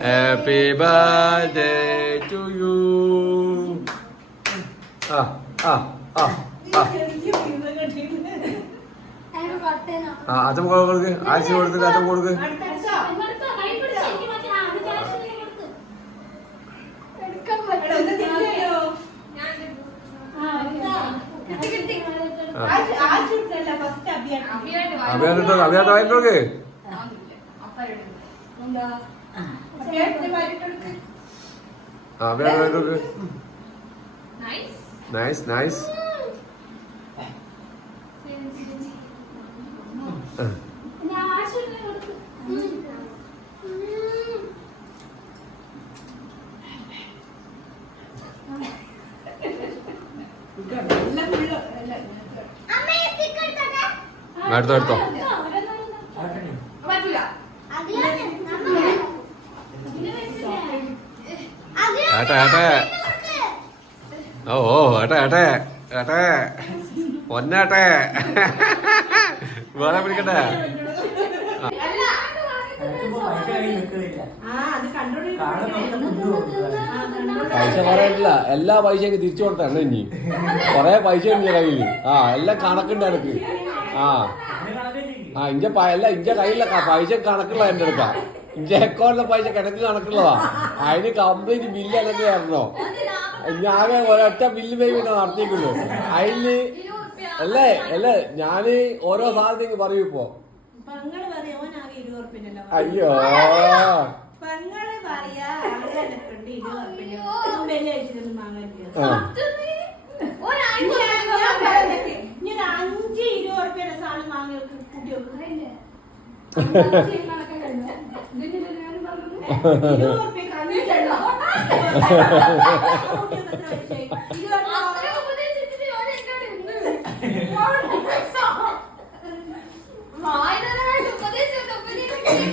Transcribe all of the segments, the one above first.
Happy birthday to you. അച്ഛൻ കൊടുക്ക്, ആഴ്ച കൊടുക്ക്, അച്ഛൻ കൊടുക്ക്. അഭിയാട്ട് വാങ്ങിട്ടോക്ക്. അഭിയാട്ട് വാങ്ങിട്ടോക്ക്. Nice nice. എടുത്തോ എടുത്തോ. ഏട്ടെ ഏട്ടെ. ഓ ഏട്ടെ ഏട്ടെ ഏട്ടെ ഒന്നേട്ടെ. വേറെ പിടിക്കട്ടെ. പൈസ പറയാനില്ല, എല്ലാ പൈസയൊക്കെ തിരിച്ചു കൊടുത്താണ് ഇനി. കൊറേ പൈസ ഉണ്ട് കയ്യില്. എല്ലാം കണക്കുണ്ട് എനിക്ക്. ഇഞ്ച കയ്യില പൈസ കണക്കുള്ള എന്റെ അടുക്കാ. ഇഞ്ച അക്കൗണ്ടിലെ പൈസ കണക്കുള്ളതാ. അതിന് കംപ്ലീറ്റ് ബില്ല് അല്ലെങ്കിൽ ആയിരുന്നോ? ഞാൻ ഒരൊറ്റ ബില്ല് പേയ്മെന്റ് നടത്തിക്കുള്ളൂ. അതില് അല്ലേ ഞാന് ഓരോ സാധനത്തേക്ക് പറയൂ ഇപ്പൊ. അയ്യോ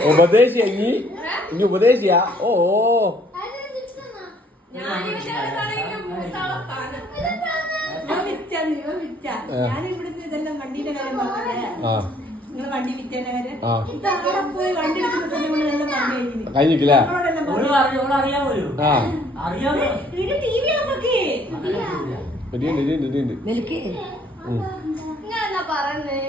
ഉപദേശിയാ ഇനി ഉപദേശിയാ. ഓ ഞാനിവിടുന്ന് ഇതെല്ലാം വണ്ടിയുടെ കാര്യം പറഞ്ഞേ. നിങ്ങൾ വണ്ടി വിറ്റേന്റെ കാര്യം പോയി വണ്ടി എടുക്കുന്ന സമയം കൊണ്ട് എല്ലാം പറഞ്ഞു കഴിഞ്ഞിട്ടില്ല. പറഞ്ഞേ